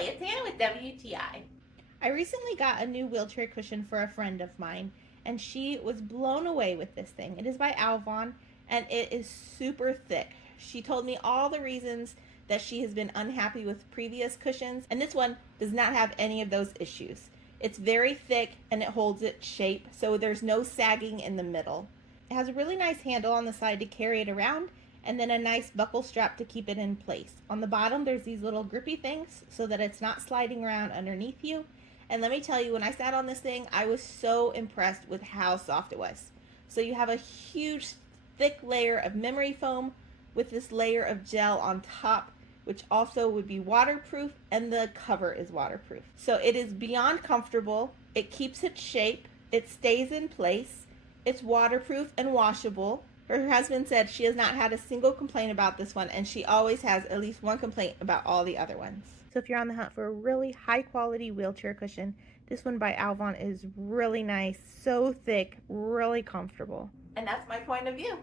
Hi, it's Anna with WTI. I recently got a new wheelchair cushion for a friend of mine, and she was blown away with this thing. It is by AUVON, and it is super thick. She told me all the reasons that she has been unhappy with previous cushions, and this one does not have any of those issues. It's very thick, and it holds its shape, so there's no sagging in the middle. It has a really nice handle on the side to carry it around, and then a nice buckle strap to keep it in place. On the bottom, there's these little grippy things so that it's not sliding around underneath you. And let me tell you, when I sat on this thing, I was so impressed with how soft it was. So you have a huge, thick layer of memory foam with this layer of gel on top, which also would be waterproof, and the cover is waterproof. So it is beyond comfortable. It keeps its shape. It stays in place. It's waterproof and washable. Her husband said she has not had a single complaint about this one, and she always has at least one complaint about all the other ones. So if you're on the hunt for a really high quality wheelchair cushion, this one by AUVON is really nice, so thick, really comfortable. And that's my point of view.